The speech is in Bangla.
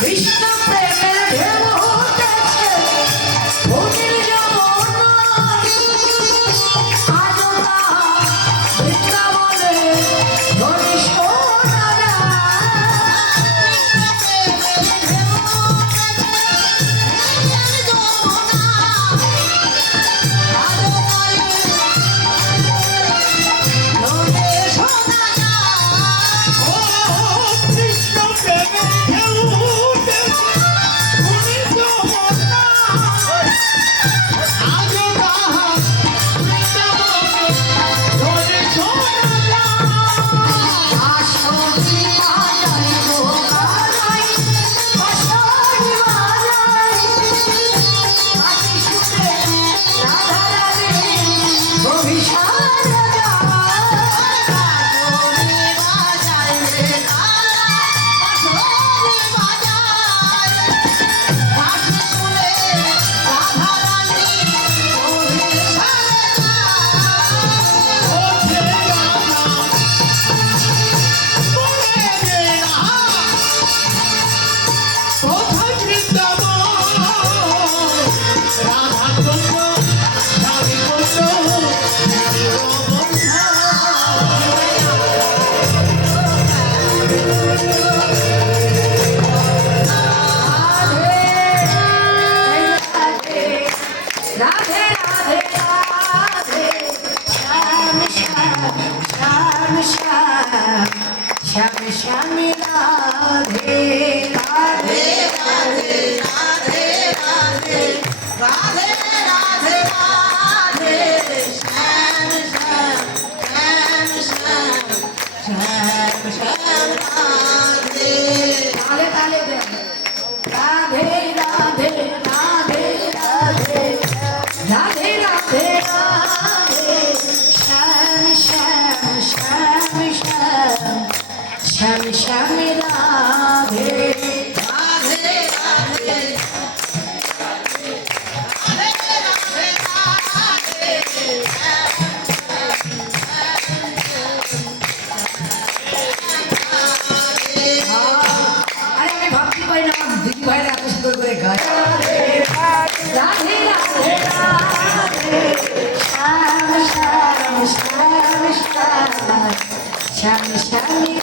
কৃষ্ণ প্রেমের ঢেউ উঠেছে ভূমির যমুনায়, আজও তাহা বৃন্দাবনে ধ্বনি শোনা श्याम श्याम राधे राधे राधे राधे राधे राधे राधे राधे श्याम श्याम श्याम श्याम श्याम श्याम राधे ताले ताले दे राधे राधे राधे राधे राधे राधे राधे श्याम श्याम श्याम श्याम श्याम श्याम राधे राधे राधे अरे मैं भक्ति करी ना दीदी भाई एत सुंदर करे गाय राधे राधे राधे श्याम श्याम श्याम श्याम श्याम श्याम